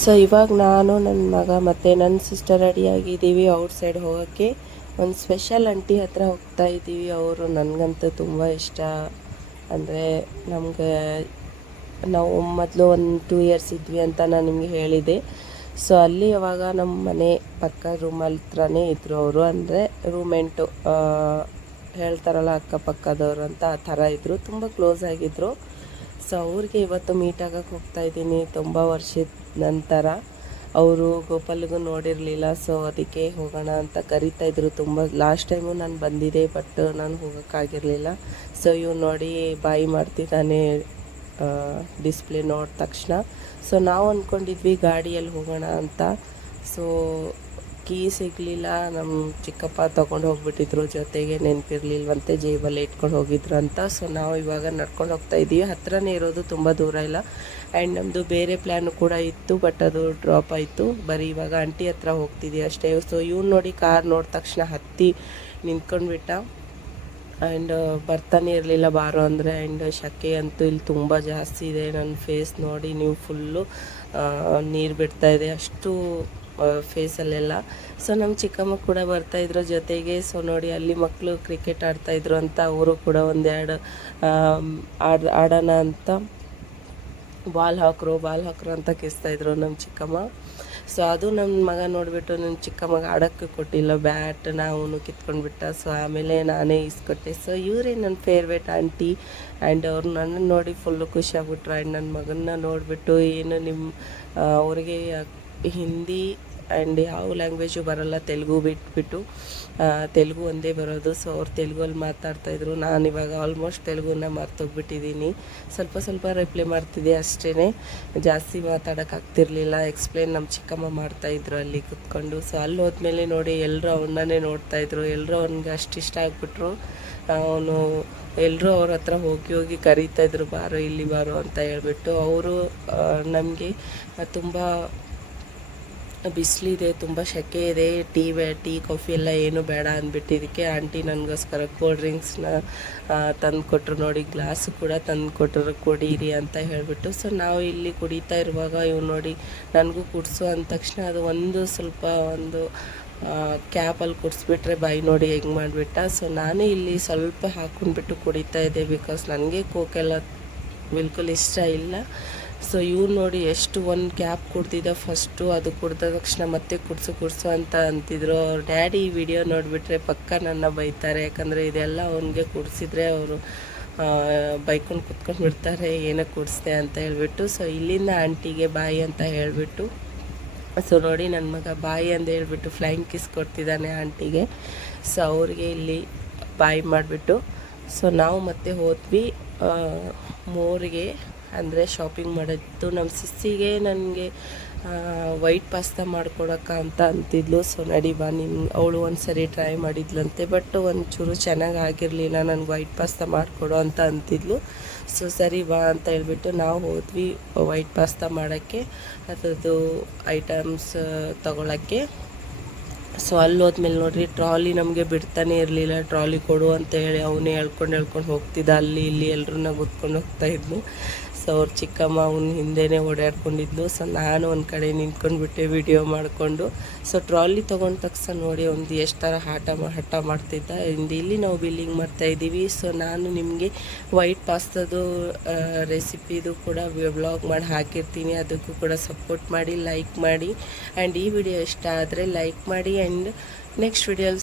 So ಇವಾಗ ನಾನು ನನ್ನ ಮಗ ಮತ್ತು ನನ್ನ ಸಿಸ್ಟರ್ ರೆಡಿಯಾಗಿದ್ದೀವಿ ಔಟ್ಸೈಡ್ ಹೋಗೋಕ್ಕೆ. ಒಂದು ಸ್ಪೆಷಲ್ ಆಂಟಿ ಹತ್ರ ಹೋಗ್ತಾ ಇದ್ದೀವಿ. ಅವರು ನನಗಂತೂ ತುಂಬ ಇಷ್ಟ. ಅಂದರೆ ನಮಗೆ ನಾವು ಮೊದಲು ಒಂದು 2 ಇಯರ್ಸ್ ಇದ್ವಿ ಅಂತ ನಾನು ನಿಮಗೆ ಹೇಳಿದೆ. ಸೊ ಅಲ್ಲಿ ಯಾವಾಗ ನಮ್ಮ ಮನೆ ಪಕ್ಕ ರೂಮಲ್ಲಿ ಹತ್ರನೇ ಇದ್ದರು ಅವರು. ಅಂದರೆ ರೂಮೆಂಟು ಹೇಳ್ತಾರಲ್ಲ ಅಕ್ಕಪಕ್ಕದವರು ಅಂತ, ಆ ಥರ ಇದ್ದರು. ತುಂಬ ಕ್ಲೋಸ್ ಆಗಿದ್ದರು. ಸೊ ಅವ್ರಿಗೆ ಇವತ್ತು ಮೀಟ್ ಆಗಕ್ಕೆ ಹೋಗ್ತಾಯಿದ್ದೀನಿ ತುಂಬ ವರ್ಷದ ನಂತರ. ಅವರು ಗೋಪಾಲ್ಗೂ ನೋಡಿರಲಿಲ್ಲ, ಸೊ ಅದಕ್ಕೆ ಹೋಗೋಣ ಅಂತ ಕರಿತಾಯಿದ್ರು ತುಂಬ. ಲಾಸ್ಟ್ ಟೈಮು ನಾನು ಬಂದಿದ್ದೆ, ಬಟ್ ನಾನು ಹೋಗೋಕ್ಕಾಗಿರಲಿಲ್ಲ. ಸೊ ಇವ್ನು ನೋಡಿ ಬಾಯಿ ಮಾಡ್ತಿದ್ದಾನೆ ಡಿಸ್ಪ್ಲೇ ನೋಡಿದ ತಕ್ಷಣ. ಸೊ ನಾವು ಅಂದ್ಕೊಂಡಿದ್ವಿ ಗಾಡಿಯಲ್ಲಿ ಹೋಗೋಣ ಅಂತ. ಸೊ ಕೀ ಸಿಗಲಿಲ್ಲ. ನಮ್ಮ ಚಿಕ್ಕಪ್ಪ ತೊಗೊಂಡು ಹೋಗ್ಬಿಟ್ಟಿದ್ರು, ಜೊತೆಗೆ ನೆನಪಿರ್ಲಿಲ್ವಂತೆ, ಜೇಬಲ್ಲಿ ಇಟ್ಕೊಂಡು ಹೋಗಿದ್ರು ಅಂತ. ಸೊ ನಾವು ಇವಾಗ ನಡ್ಕೊಂಡು ಹೋಗ್ತಾ ಇದ್ದೀವಿ. ಹತ್ರನೇ ಇರೋದು, ತುಂಬ ದೂರ ಇಲ್ಲ. ಆ್ಯಂಡ್ ನಮ್ಮದು ಬೇರೆ ಪ್ಲ್ಯಾನು ಕೂಡ ಇತ್ತು, ಬಟ್ ಅದು ಡ್ರಾಪ್ ಆಯಿತು. ಬರೀ ಇವಾಗ ಆಂಟಿ ಹತ್ರ ಹೋಗ್ತಿದ್ದೀವಿ ಅಷ್ಟೇ. ಸೊ ಇವ್ನು ನೋಡಿ ಕಾರ್ ನೋಡಿದ ತಕ್ಷಣ ಹತ್ತಿ ನಿಂತ್ಕೊಂಡ್ಬಿಟ್ಟ. ಆ್ಯಂಡ್ ಬರ್ತಾನೆ ಇರಲಿಲ್ಲ ಬಾರೋ ಅಂದರೆ. ಆ್ಯಂಡ್ ಶಕೆ ಅಂತೂ ಇಲ್ಲಿ ತುಂಬ ಜಾಸ್ತಿ ಇದೆ. ನನ್ನ ಫೇಸ್ ನೋಡಿ ನೀವು, ಫುಲ್ಲು ನೀರು ಬಿಡ್ತಾಯಿದೆ ಅಷ್ಟು ಫೇಸಲ್ಲೆಲ್ಲ. ಸೊ ನಮ್ಮ ಚಿಕ್ಕಮ್ಮ ಕೂಡ ಬರ್ತಾಯಿದ್ರು ಜೊತೆಗೆ. ಸೊ ನೋಡಿ ಅಲ್ಲಿ ಮಕ್ಕಳು ಕ್ರಿಕೆಟ್ ಆಡ್ತಾಯಿದ್ರು ಅಂತ, ಅವರು ಕೂಡ ಒಂದೆರಡು ಆಡೋಣ ಅಂತ ಬಾಲ್ ಹಾಕ್ರು ಅಂತ ಕಿಸ್ತಾಯಿದ್ರು ನಮ್ಮ ಚಿಕ್ಕಮ್ಮ. ಸೊ ಅದು ನನ್ನ ಮಗ ನೋಡಿಬಿಟ್ಟು ನನ್ನ ಚಿಕ್ಕಮ್ಮಗ ಆಡೋಕ್ಕೆ ಕೊಟ್ಟಿಲ್ಲ, ಬ್ಯಾಟನ್ನ ಅವನು ಕಿತ್ಕೊಂಡ್ಬಿಟ್ಟ. ಸೊ ಆಮೇಲೆ ನಾನೇ ಇಸ್ಕೊಟ್ಟೆ. ಸೊ ಇವರೇ ನನ್ನ ಫೇವ್ರೇಟ್ ಆಂಟಿ. ಆ್ಯಂಡ್ ಅವ್ರು ನನ್ನನ್ನು ನೋಡಿ ಫುಲ್ಲು ಖುಷಿಯಾಗ್ಬಿಟ್ರು. ಆ್ಯಂಡ್ ನನ್ನ ಮಗನ್ನ ನೋಡಿಬಿಟ್ಟು, ಏನು ನಿಮ್ಮ ಅವ್ರಿಗೆ ಹಿಂದಿ ಆ್ಯಂಡ್ ಯಾವ ಲ್ಯಾಂಗ್ವೇಜು ಬರೋಲ್ಲ, ತೆಲುಗು ಬಿಟ್ಬಿಟ್ಟು ತೆಲುಗು ಒಂದೇ ಬರೋದು. ಸೊ ಅವ್ರು ತೆಲುಗಲ್ಲಿ ಮಾತಾಡ್ತಾಯಿದ್ರು. ನಾನಿವಾಗ ಆಲ್ಮೋಸ್ಟ್ ತೆಲುಗುನ ಮರ್ತೋಗ್ಬಿಟ್ಟಿದ್ದೀನಿ. ಸ್ವಲ್ಪ ರಿಪ್ಲೈ ಮಾಡ್ತಿದ್ದೆ ಅಷ್ಟೇ, ಜಾಸ್ತಿ ಮಾತಾಡೋಕ್ಕಾಗ್ತಿರ್ಲಿಲ್ಲ. ಎಕ್ಸ್ಪ್ಲೇನ್ ನಮ್ಮ ಚಿಕ್ಕಮ್ಮ ಮಾಡ್ತಾಯಿದ್ರು ಅಲ್ಲಿ ಕುತ್ಕೊಂಡು. ಸೊ ಅಲ್ಲಿ ಹೋದ್ಮೇಲೆ ನೋಡಿ ಎಲ್ಲರೂ ಅವನನ್ನೇ ನೋಡ್ತಾಯಿದ್ರು. ಎಲ್ಲರೂ ಅವ್ನಿಗೆ ಅಷ್ಟು ಇಷ್ಟ ಆಗಿಬಿಟ್ರು. ಅವನು ಎಲ್ಲರೂ ಅವ್ರ ಹತ್ರ ಹೋಗಿ ಕರೀತಾಯಿದ್ರು, ಬಾರೋ ಇಲ್ಲಿ ಬಾರೋ ಅಂತ ಹೇಳ್ಬಿಟ್ಟು. ಅವರು ನಮಗೆ ತುಂಬ ಬಿಸಿಲಿದೆ, ತುಂಬ ಸೆಕೆ ಇದೆ, ಟೀ ಕಾಫಿ ಎಲ್ಲ ಏನು ಬೇಡ ಅಂದ್ಬಿಟ್ಟಿದ್ದಕ್ಕೆ ಆಂಟಿ ನನಗೋಸ್ಕರ ಕೋಲ್ಡ್ ಡ್ರಿಂಕ್ಸ್ನ ತಂದು ಕೊಟ್ಟರು. ನೋಡಿ ಗ್ಲಾಸು ಕೂಡ ತಂದು ಕೊಟ್ಟರು, ಕುಡೀರಿ ಅಂತ ಹೇಳಿಬಿಟ್ಟು. ಸೊ ನಾವು ಇಲ್ಲಿ ಕುಡಿತಾ ಇರುವಾಗ ಇವ್ನು ನೋಡಿ ನನಗೂ ಕುಡಿಸು ಅಂದ ತಕ್ಷಣ ಅದು ಒಂದು ಕ್ಯಾಪಲ್ಲಿ ಕುಡಿಸ್ಬಿಟ್ರೆ ಬಾಯಿ ನೋಡಿ ಹೆಂಗೆ ಮಾಡಿಬಿಟ್ಟ. ಸೊ ನಾನು ಇಲ್ಲಿ ಸ್ವಲ್ಪ ಹಾಕ್ಕೊಂಡ್ಬಿಟ್ಟು ಕುಡಿತಾ ಇದ್ದೆ, ಬಿಕಾಸ್ ನನಗೆ ಕೋಕೆಲ್ಲ ಬಿಲ್ಕುಲ್ ಇಷ್ಟ ಇಲ್ಲ. ಸೊ ಇವ್ನು ನೋಡಿ ಎಷ್ಟು ಒಂದು ಕ್ಯಾಪ್ ಕುಡ್ದಿದ್ದ ಫಸ್ಟು. ಅದು ಕುಡ್ದ ತಕ್ಷಣ ಮತ್ತೆ ಕುಡಿಸು ಅಂತ ಅಂತಿದ್ರು. ಅವ್ರ ಡ್ಯಾಡಿ ಈ ವಿಡಿಯೋ ನೋಡಿಬಿಟ್ರೆ ಪಕ್ಕ ನನ್ನ ಬೈತಾರೆ, ಯಾಕಂದರೆ ಇದೆಲ್ಲ ಅವನಿಗೆ ಕುಡಿಸಿದ್ರೆ ಅವರು ಬೈಕೊಂಡು ಕುತ್ಕೊಂಡು ಬಿಡ್ತಾರೆ, ಏನಕ್ಕೆ ಕುಡಿಸ್ದೆ ಅಂತ ಹೇಳ್ಬಿಟ್ಟು. ಸೊ ಇಲ್ಲಿಂದ ಆಂಟಿಗೆ ಬಾಯಿ ಅಂತ ಹೇಳಿಬಿಟ್ಟು, ಸೊ ನೋಡಿ ನನ್ನ ಮಗ ಬಾಯಿ ಅಂತ ಹೇಳ್ಬಿಟ್ಟು ಫ್ಲೈಯಿಂಗ್ ಕಿಸ್ ಕೊಡ್ತಿದ್ದಾನೆ ಆಂಟಿಗೆ. ಸೊ ಅವ್ರಿಗೆ ಇಲ್ಲಿ ಬಾಯಿ ಮಾಡಿಬಿಟ್ಟು ಸೊ ನಾವು ಮತ್ತೆ ಹೋದ್ವಿ ಮೋರಿಗೆ, ಅಂದರೆ ಶಾಪಿಂಗ್ ಮಾಡಿದ್ದು. ನಮ್ಮ ಸಿಸ್ಸಿಗೆ ನನಗೆ ವೈಟ್ ಪಾಸ್ತಾ ಮಾಡ್ಕೊಡೋಕ್ಕ ಅಂತ ಅಂತಿದ್ಲು. ಸೊ ನಡಿ ಬಾ, ಅವಳು ಒಂದು ಸರಿ ಟ್ರೈ ಮಾಡಿದ್ಲಂತೆ, ಬಟ್ ಒಂಚೂರು ಚೆನ್ನಾಗಿ ಆಗಿರಲಿಲ್ಲ, ನನಗೆ ವೈಟ್ ಪಾಸ್ತಾ ಮಾಡಿಕೊಡು ಅಂತ ಅಂತಿದ್ಲು. ಸೊ ಸರಿ ಬಾ ಅಂತ ಹೇಳ್ಬಿಟ್ಟು ನಾವು ಹೋದ್ವಿ ವೈಟ್ ಪಾಸ್ತಾ ಮಾಡೋಕ್ಕೆ, ಅದರದ್ದು ಐಟಮ್ಸ್ ತೊಗೊಳಕ್ಕೆ. ಸೊ ಅಲ್ಲಿ ಹೋದ್ಮೇಲೆ ನೋಡಿರಿ ಟ್ರಾಲಿ ನಮಗೆ ಬಿಡ್ತಾನೆ ಇರಲಿಲ್ಲ. ಟ್ರಾಲಿ ಕೊಡು ಅಂತ ಹೇಳಿ ಅವನೇ ಹೇಳ್ಕೊಂಡು ಹೋಗ್ತಿದ್ದ. ಅಲ್ಲಿ ಇಲ್ಲಿ ಎಲ್ಲರನ್ನ ಗುದ್ಕೊಂಡು ಹೋಗ್ತಾಯಿದ್ನು. ಸೊ ಅವ್ರ ಚಿಕ್ಕಮ್ಮ ಅವ್ನ ಹಿಂದೆನೇ ಓಡಾಡ್ಕೊಂಡಿದ್ಲು. ಸೊ ನಾನು ಒಂದು ಕಡೆ ನಿಂತ್ಕೊಂಡ್ಬಿಟ್ಟೆ ವಿಡಿಯೋ ಮಾಡಿಕೊಂಡು. ಸೊ ಟ್ರಾಲಿ ತೊಗೊಂಡ ತಕ್ಷಣ ನೋಡಿ ಒಂದು ಎಷ್ಟು ಥರ ಹಠ ಮಾಡ್ತಿದ್ದ. ಇಲ್ಲಿ ನಾವು ಬಿಲ್ಲಿಂಗ್ ಮಾಡ್ತಾಯಿದ್ದೀವಿ. ಸೊ ನಾನು ನಿಮಗೆ ವೈಟ್ ಪಾಸ್ತಾದು ರೆಸಿಪಿದು ಕೂಡ ವ್ಲಾಗ್ ಮಾಡಿ ಹಾಕಿರ್ತೀನಿ, ಅದಕ್ಕೂ ಕೂಡ ಸಪೋರ್ಟ್ ಮಾಡಿ, ಲೈಕ್ ಮಾಡಿ. ಆ್ಯಂಡ್ ಈ ವಿಡಿಯೋ ಇಷ್ಟ ಆದರೆ ಲೈಕ್ ಮಾಡಿ. ಆ್ಯಂಡ್ ನೆಕ್ಸ್ಟ್ ವಿಡಿಯೋಲಿ